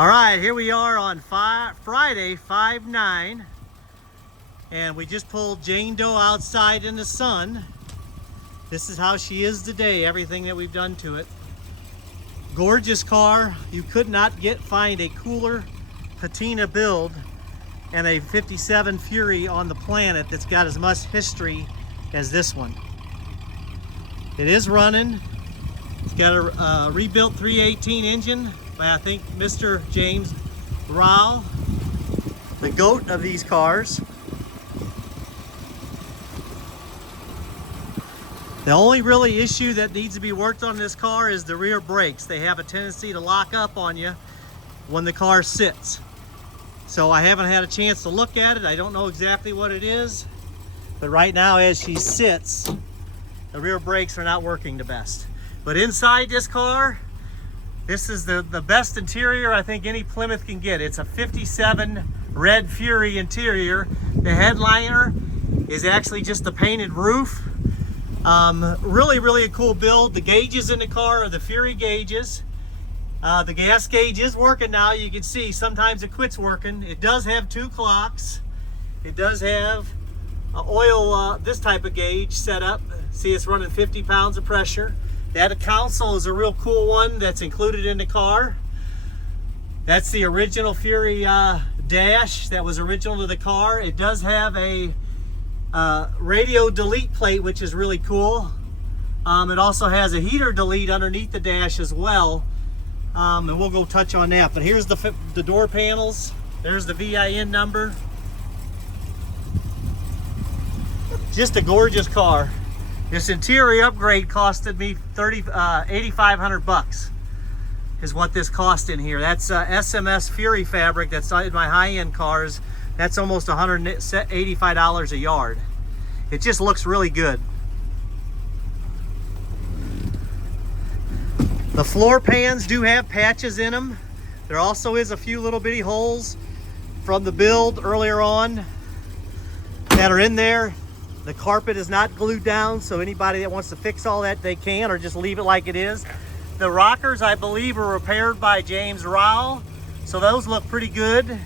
All right, here we are on Friday, 5/9, and we just pulled Jane Doe outside in the sun. This is how she is today, everything that we've done to it. Gorgeous car. You could not find a cooler patina build and a 57 Fury on the planet that's got as much history as this one. It is running. It's got a rebuilt 318 engine by, I think, Mr. James Doe, the GOAT of these cars. The only really issue that needs to be worked on this car is the rear brakes. They have a tendency to lock up on you when the car sits. So I haven't had a chance to look at it. I don't know exactly what it is. But right now, as she sits, the rear brakes are not working the best. But inside this car, this is the best interior I think any Plymouth can get. It's a 57 Red Fury interior. The headliner is actually just the painted roof. Really a cool build. The gauges in the car are the Fury gauges. The gas gauge is working now. You can see sometimes it quits working. It does have 2 clocks. It does have oil, this type of gauge set up. See, it's running 50 pounds of pressure. That console is a real cool one that's included in the car. That's the original Fury dash that was original to the car. It does have a radio delete plate, which is really cool. It also has a heater delete underneath the dash as well. And we'll go touch on that. But here's the door panels. There's the VIN number. Just a gorgeous car. This interior upgrade costed me $8,500 is what this cost in here. That's SMS Fury fabric that's in my high-end cars. That's almost $185 a yard. It just looks really good. The floor pans do have patches in them. There also is a few little bitty holes from the build earlier on that are in there. The carpet is not glued down, so anybody that wants to fix all that, they can, or just leave it like it is. The rockers, I believe, were repaired by James Doe, so those look pretty good.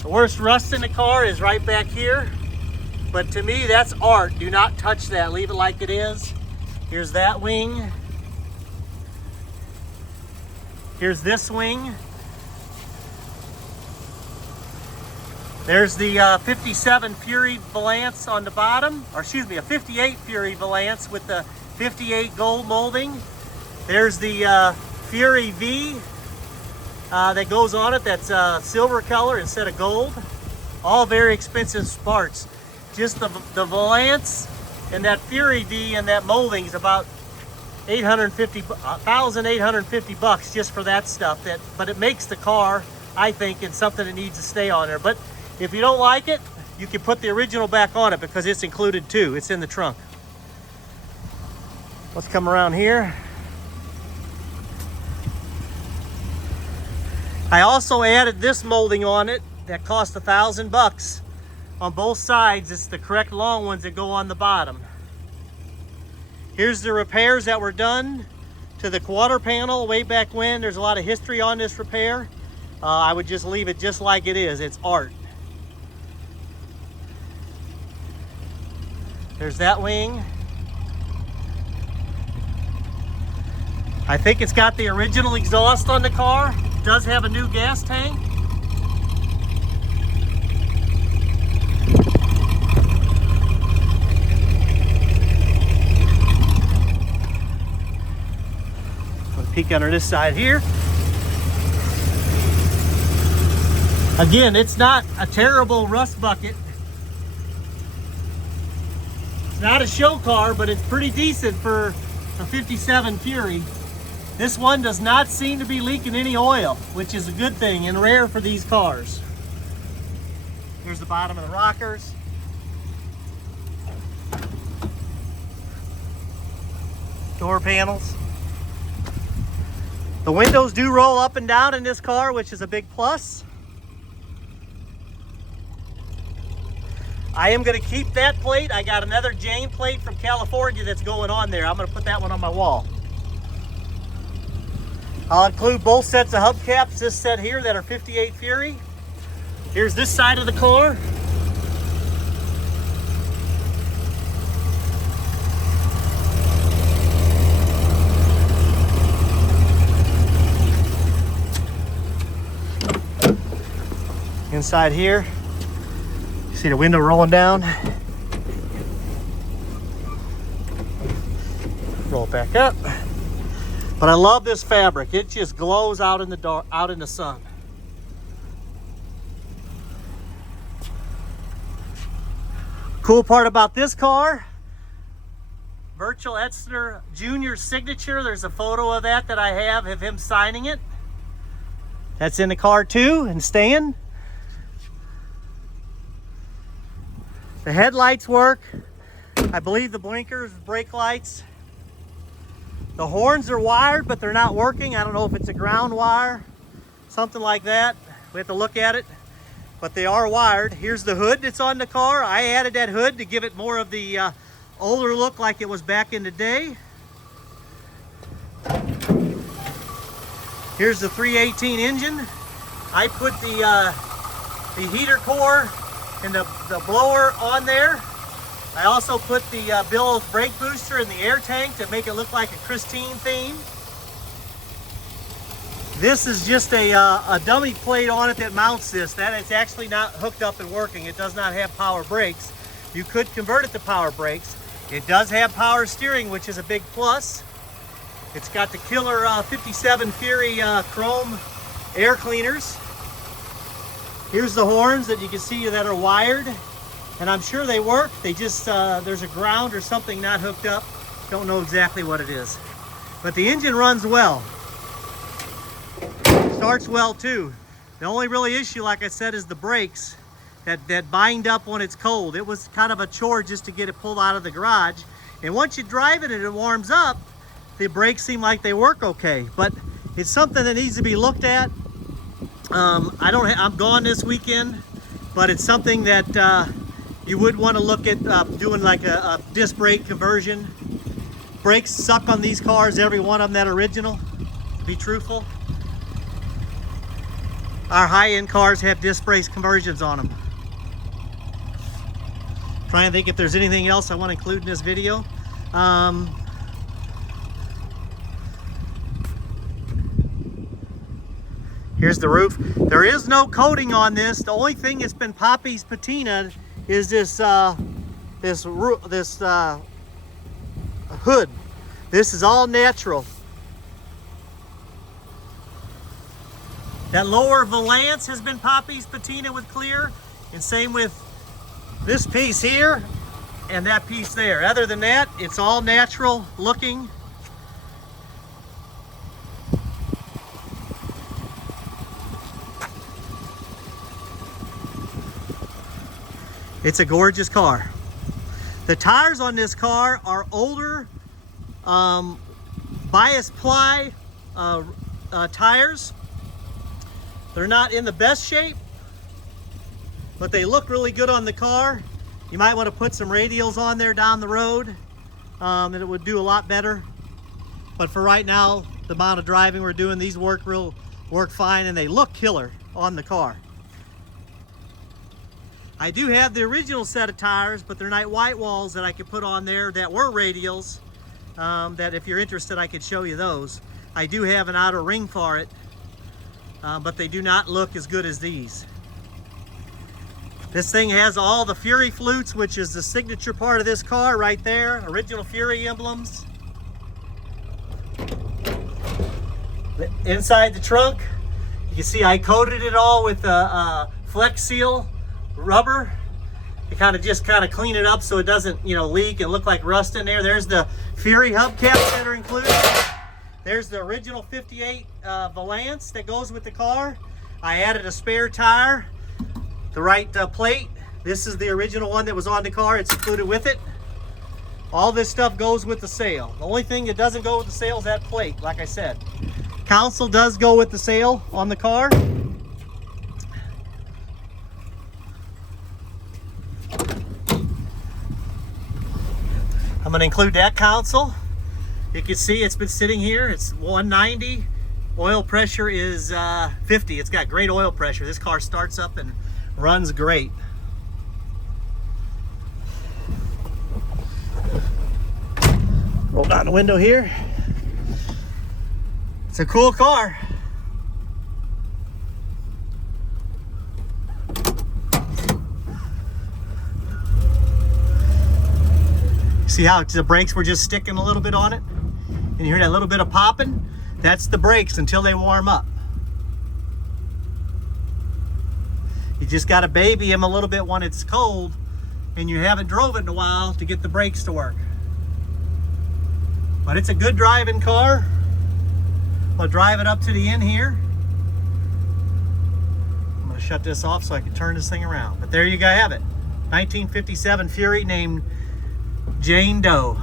The worst rust in the car is right back here, but to me, that's art. Do not touch that. Leave it like it is. Here's that wing. Here's this wing. There's the 57 Fury Valance on the bottom, or excuse me, a 58 Fury Valance with the 58 gold molding. There's the Fury V that goes on it, that's silver color instead of gold. All very expensive parts. Just the Valance and that Fury V and that molding is about $1,850 just for that stuff. But it makes the car, I think, in something that needs to stay on there. But if you don't like it, you can put the original back on it because it's included too. It's in the trunk. Let's come around here. I also added this molding on it that cost $1,000 on both sides. It's the correct long ones that go on the bottom. Here's the repairs that were done to the quarter panel way back when. There's a lot of history on this repair. I would just leave it just like it is. It's art. There's that wing. I think it's got the original exhaust on the car. It does have a new gas tank. Let's peek under this side here. Again, it's not a terrible rust bucket. It's not a show car, but it's pretty decent for a 57 Fury. This one does not seem to be leaking any oil, which is a good thing and rare for these cars. Here's the bottom of the rockers. Door panels. The windows do roll up and down in this car, which is a big plus. I am going to keep that plate. I got another Jane plate from California that's going on there. I'm going to put that one on my wall. I'll include both sets of hubcaps, this set here that are 58 Fury. Here's this side of the car. Inside here, you see the window rolling down. Roll it back up. But I love this fabric. It just glows out in the dark, out in the sun. Cool part about this car, Virgil Etzner Jr.'s signature. There's a photo of that I have of him signing it. That's in the car too and staying. The headlights work. I believe the blinkers, brake lights. The horns are wired, but they're not working. I don't know if it's a ground wire, something like that. We have to look at it, but they are wired. Here's the hood that's on the car. I added that hood to give it more of the older look like it was back in the day. Here's the 318 engine. I put the heater core and the blower on there. I also put the billows brake booster in the air tank to make it look like a Christine theme. This is just a dummy plate on it that mounts this. That is actually not hooked up and working. It does not have power brakes. You could convert it to power brakes. It does have power steering, which is a big plus. It's got the killer 57 Fury chrome air cleaners. Here's the horns that you can see that are wired, and I'm sure they work. They just, there's a ground or something not hooked up. Don't know exactly what it is. But the engine runs well. Starts well too. The only really issue, like I said, is the brakes that bind up when it's cold. It was kind of a chore just to get it pulled out of the garage. And once you drive it and it warms up, the brakes seem like they work okay. But it's something that needs to be looked at. I'm gone this weekend, but it's something that you would want to look at doing like a disc brake conversion. Brakes suck on these cars, every one of them that original, to be truthful. Our high-end cars have disc brake conversions on them. Trying to think if there's anything else I want to include in this video. Here's the roof. There is no coating on this. The only thing that's been Poppy's patina is this hood. This is all natural. That lower valance has been Poppy's patina with clear, and same with this piece here and that piece there. Other than that, it's all natural looking. It's a gorgeous car. The tires on this car are older bias ply tires. They're not in the best shape, but they look really good on the car. You might want to put some radials on there down the road, and it would do a lot better. But for right now, the amount of driving we're doing, these work fine, and they look killer on the car. I do have the original set of tires, but they're not white walls that I could put on there that were radials, that if you're interested, I could show you those. I do have an outer ring for it, but they do not look as good as these. This thing has all the Fury flutes, which is the signature part of this car right there. Original Fury emblems. Inside the trunk, you can see I coated it all with Flex Seal rubber to kind of clean it up so it doesn't, leak and look like rust in there. There's the Fury hubcaps that are included. There's the original 58 valance that goes with the car. I added a spare tire, the right plate. This is the original one that was on the car. It's included with it. All this stuff goes with the sail. The only thing that doesn't go with the sail is that plate, like I said. Console does go with the sail on the car. I'm going to include that console. You can see it's been sitting here. It's 190 Oil pressure is 50. It's got great oil pressure. This car starts up and runs great. Roll down the window here. It's a cool car. See how the brakes were just sticking a little bit on it? And you hear that little bit of popping? That's the brakes until they warm up. You just got to baby them a little bit when it's cold and you haven't drove it in a while to get the brakes to work. But it's a good driving car. I'll drive it up to the end here. I'm going to shut this off so I can turn this thing around. But there you go, have it. 1957 Fury named Jane Doe.